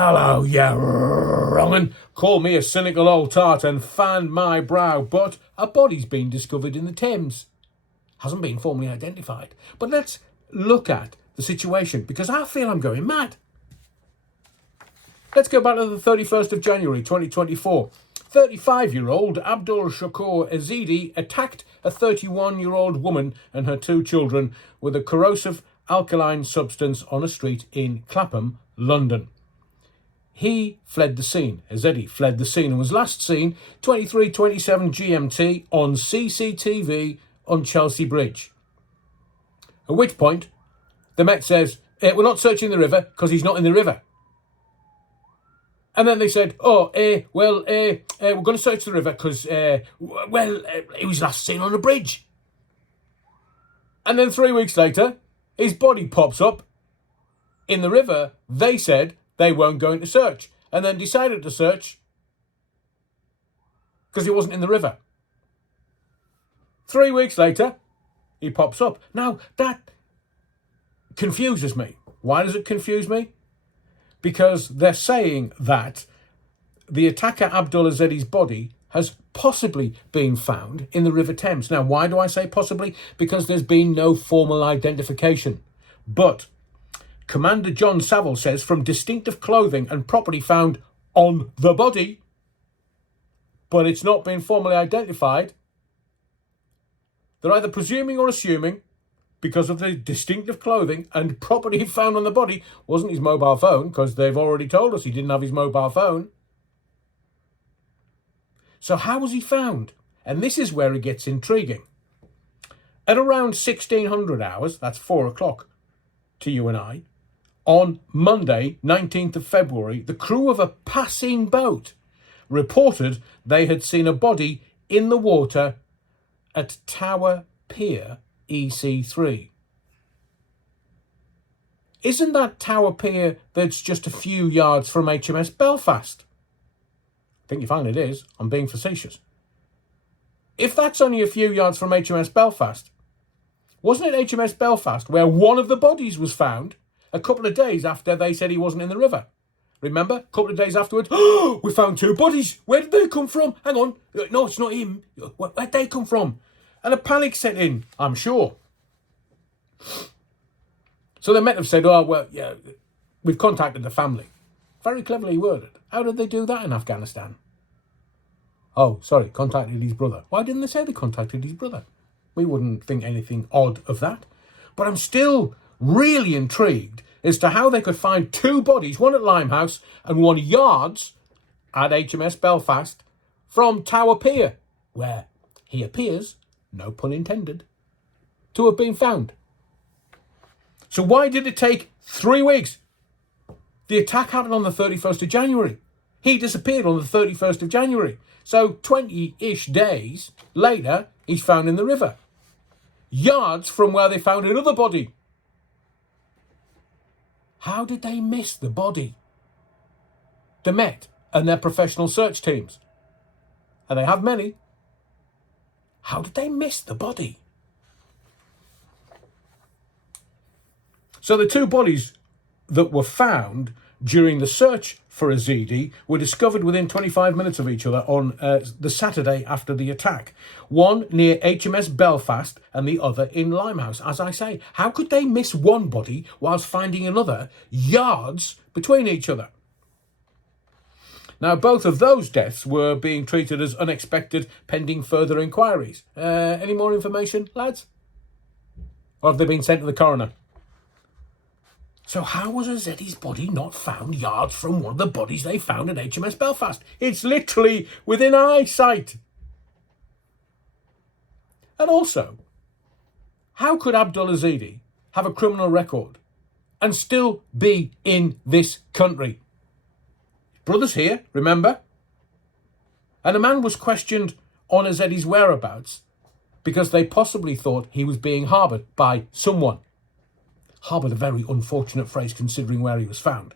Hello, yeah, wrong'un. Call me a cynical old tart and fan my brow, but a body's been discovered in the Thames. Hasn't been formally identified. But let's look at the situation, because I feel I'm going mad. Let's go back to the 31st of January 2024. 35-year-old Abdul Ezedi attacked a 31-year-old woman and her two children with a corrosive alkaline substance on a street in Clapham, London. He fled the scene. Ezedi fled the scene and was last seen 23:27 GMT on CCTV on Chelsea Bridge. At which point, the Met says, we're not searching the river because he's not in the river. And then they said, we're going to search the river because, he was last seen on a bridge. And then 3 weeks later, his body pops up in the river. They said they weren't going to search, and then decided to search because he wasn't in the river. 3 weeks later, he pops up. Now, that confuses me. Why does it confuse me? Because they're saying that the attacker Abdul Ezedi's body has possibly been found in the River Thames. Now, why do I say possibly? Because there's been no formal identification. But Commander John Saville says from distinctive clothing and property found on the body, but it's not been formally identified, they're either presuming or assuming, because of the distinctive clothing and property found on the body, wasn't his mobile phone, because they've already told us he didn't have his mobile phone. So how was he found? And this is where it gets intriguing. At around 1600 hours, that's 4 o'clock to you and I, on Monday, 19th of February, the crew of a passing boat reported they had seen a body in the water at Tower Pier EC3. Isn't that Tower Pier that's just a few yards from HMS Belfast? I think you find it is. I'm being facetious. If that's only a few yards from HMS Belfast, wasn't it HMS Belfast where one of the bodies was found a couple of days after they said he wasn't in the river? Remember? A couple of days afterwards, we found two bodies. Where did they come from? Hang on. No, it's not him. Where'd they come from? And a panic set in, I'm sure. So the Met have said, we've contacted the family. Very cleverly worded. How did they do that in Afghanistan? Contacted his brother. Why didn't they say they contacted his brother? We wouldn't think anything odd of that. But I'm still really intrigued as to how they could find two bodies, one at Limehouse and one yards at HMS Belfast from Tower Pier, where he appears, no pun intended, to have been found. So why did it take 3 weeks? The attack happened on the 31st of January. He disappeared on the 31st of January. So 20-ish days later, he's found in the river, yards from where they found another body. How did they miss the body? The Met and their professional search teams, and they have many. How did they miss the body? So the two bodies that were found during the search for Ezedi were discovered within 25 minutes of each other on the Saturday after the attack. One near HMS Belfast and the other in Limehouse. As I say, how could they miss one body whilst finding another yards between each other? Now, both of those deaths were being treated as unexpected pending further inquiries. Any more information, lads? Or have they been sent to the coroner? So how was Ezedi's body not found yards from one of the bodies they found at HMS Belfast? It's literally within eyesight. And also, how could Abdul Ezedi have a criminal record and still be in this country? Brothers here, remember? And a man was questioned on Ezedi's whereabouts because they possibly thought he was being harboured by someone. Harboured, a very unfortunate phrase considering where he was found.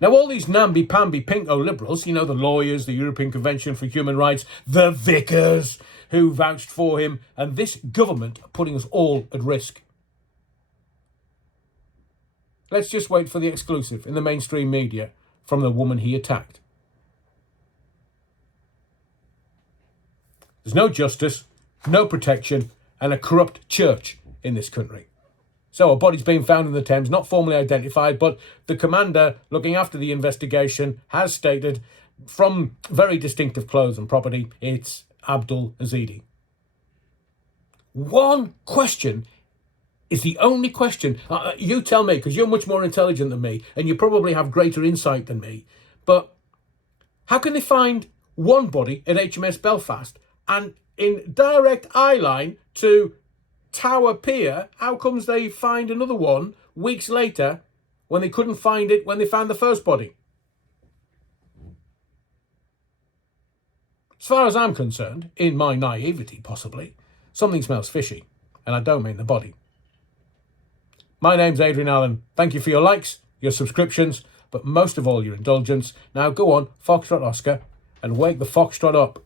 Now, all these namby-pamby pinko liberals, the lawyers, the European Convention for Human Rights, the vicars who vouched for him, and this government putting us all at risk. Let's just wait for the exclusive in the mainstream media from the woman he attacked. There's no justice, no protection, and a corrupt church in this country. So a body's been found in the Thames, not formally identified, but the commander looking after the investigation has stated, from very distinctive clothes and property, it's Abdul Ezedi. One question is the only question. You tell me, because you're much more intelligent than me, and you probably have greater insight than me, but how can they find one body at HMS Belfast and in direct eye line to Tower Pier, how comes they find another one weeks later when they couldn't find it when they found the first body? As far as I'm concerned, in my naivety possibly, something smells fishy, and I don't mean the body. My name's Adrian Allen. Thank you for your likes, your subscriptions, but most of all your indulgence. Now go on, Foxtrot Oscar, and wake the Foxtrot up.